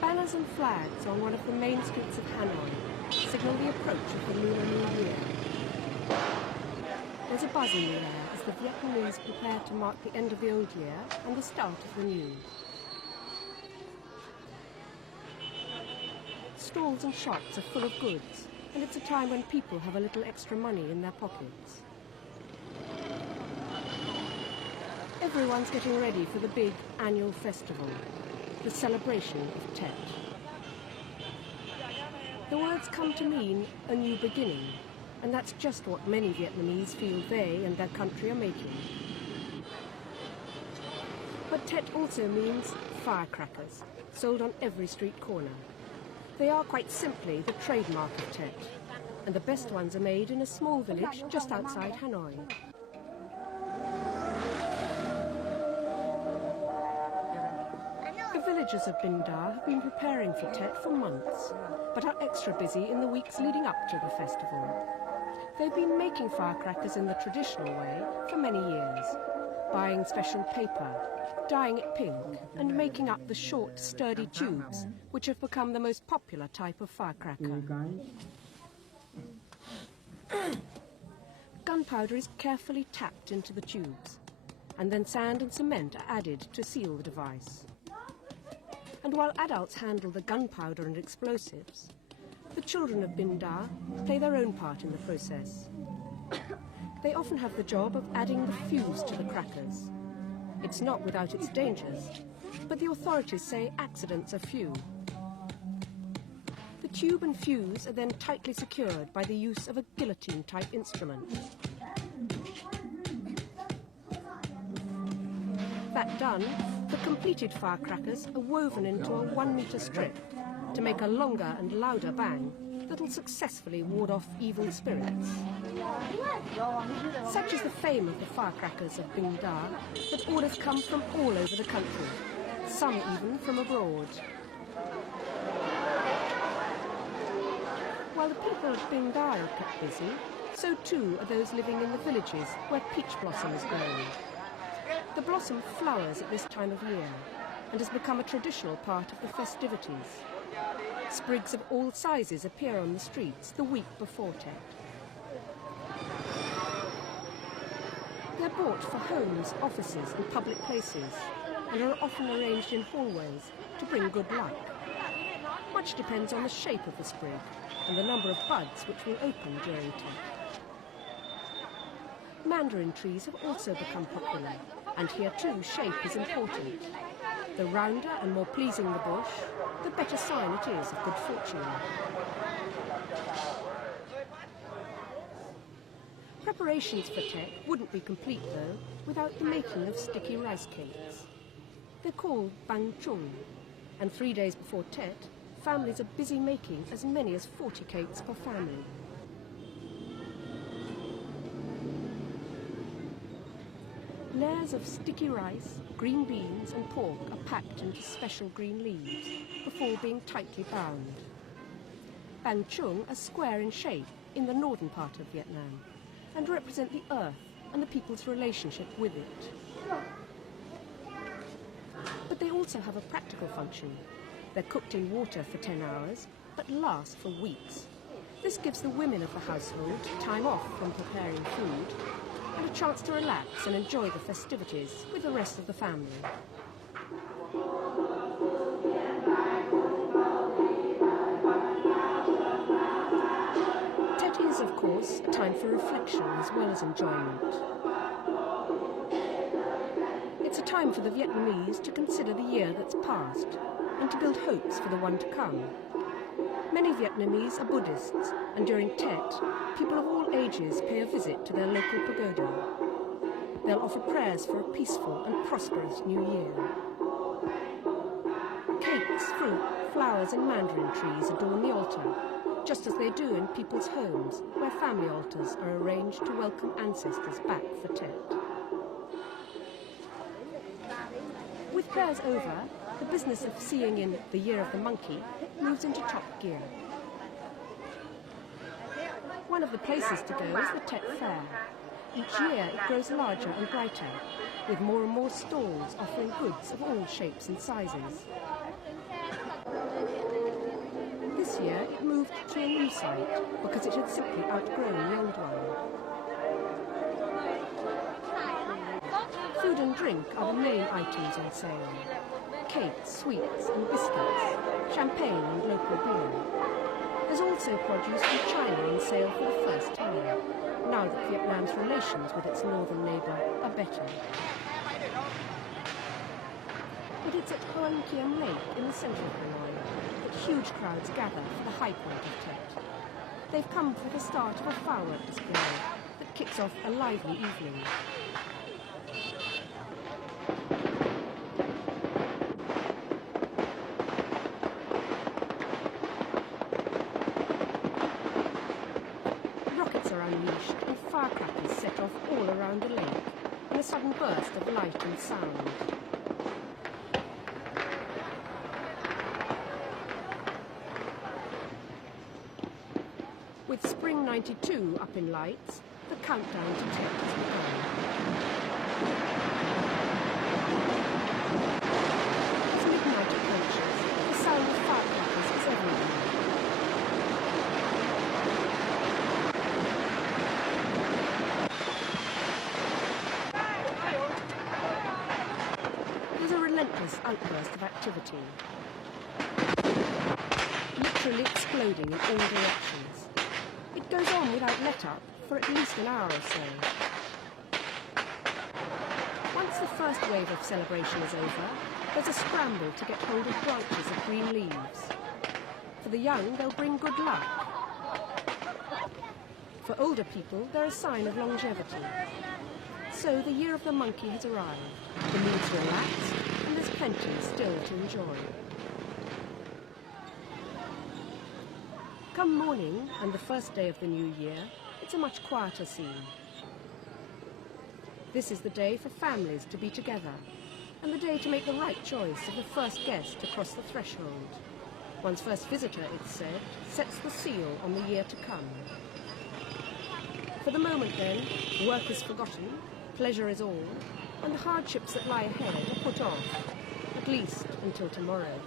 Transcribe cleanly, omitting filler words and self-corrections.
Banners and flags on one of the main streets of Hanoi signal the approach of the Lunar New Year. There's a buzz in the air as the Vietnamese prepare to mark the end of the old year and the start of the new. Stalls and shops are full of goods, and it's a time when people have a little extra money in their pockets. Everyone's getting ready for the big annual festival, the celebration of Tết. The words come to mean a new beginning, and that's just what many Vietnamese feel they and their country are making. But Tết also means firecrackers, sold on every street corner. They are quite simply the trademark of Tết, and the best ones are made in a small village just outside Hanoi. The villagers of Binh Da have been preparing for Tết for months, but are extra busy in the weeks leading up to the festival. They've been making firecrackers in the traditional way for many years, buying special paper, dyeing it pink, and making up the short, sturdy tubes, which have become the most popular type of firecracker. Gunpowder is carefully tapped into the tubes, and then sand and cement are added to seal the device. And while adults handle the gunpowder and explosives, the children of Binh Da play their own part in the process. They often have the job of adding the fuse to the crackers. It's not without its dangers, but the authorities say accidents are few. The tube and fuse are then tightly secured by the use of a guillotine-type instrument. That done, the completed firecrackers are woven into a 1-meter strip to make a longer and louder bang that'll successfully ward off evil spirits. Such is the fame of the firecrackers of Binh Da that orders come from all over the country, some even from abroad. While the people of Binh Da are kept busy, so too are those living in the villages where peach blossom is grown. The blossom flowers at this time of year and has become a traditional part of the festivities. Sprigs of all sizes appear on the streets the week before Tết. They're bought for homes, offices and public places, and are often arranged in hallways to bring good luck. Much depends on the shape of the sprig and the number of buds which will open during Tết. Mandarin trees have also become popular, and here too shape is important. The rounder and more pleasing the bush, the better sign it is of good fortune. Preparations for Tết wouldn't be complete, though, without the making of sticky rice cakes. They're called bang chung, and 3 days before Tết, families are busy making as many as 40 cakes per family. Layers of sticky rice, green beans and pork are packed into special green leaves before being tightly bound. Bang chung are square in shape in the northern part of Vietnam and represent the earth and the people's relationship with it. But they also have a practical function. They're cooked in water for 10 hours, but last for weeks. This gives the women of the household time off from preparing food and a chance to relax and enjoy the festivities with the rest of the family. Tết is, of course, a time for reflection as well as enjoyment. It's a time for the Vietnamese to consider the year that's passed and to build hopes for the one to come. Many Vietnamese are Buddhists, and during Tết, people of all ages pay a visit to their local pagoda. They'll offer prayers for a peaceful and prosperous new year. Cakes, fruit, flowers and mandarin trees adorn the altar, just as they do in people's homes, where family altars are arranged to welcome ancestors back for Tết. With prayers over, the business of seeing in the Year of the Monkey moves into top gear. One of the places to go is the Tết Fair. Each year it grows larger and brighter, with more and more stalls offering goods of all shapes and sizes. This year it moved to a new site because it had simply outgrown the old one. Food and drink are the main items on sale. Cakes, sweets and biscuits, champagne and local beer. There's also produce from China on sale for the first time, now that Vietnam's relations with its northern neighbour are better. But it's at Hoan Kiem Lake in the centre of Hanoi that huge crowds gather for the high point of Tet. They've come for the start of a firework display that kicks off a lively evening. Rockets are unleashed and firecrackers set off all around the lake in a sudden burst of light and sound. With Spring '92 up in lights, the countdown to Tet has begun. As midnight approaches, the sound of firecrackers is everywhere. There's a relentless outburst of activity, literally exploding in all directions. It goes on without let-up for at least an hour or so. Once the first wave of celebration is over, there's a scramble to get hold of branches of green leaves. For the young, they'll bring good luck. For older people, they're a sign of longevity. So the year of the monkey has arrived. The mood's relaxed, and there's plenty still to enjoy. Come morning, and the first day of the new year, it's a much quieter scene. This is the day for families to be together, and the day to make the right choice of the first guest to cross the threshold. One's first visitor, it's said, sets the seal on the year to come. For the moment then, work is forgotten, pleasure is all, and the hardships that lie ahead are put off, at least until tomorrow.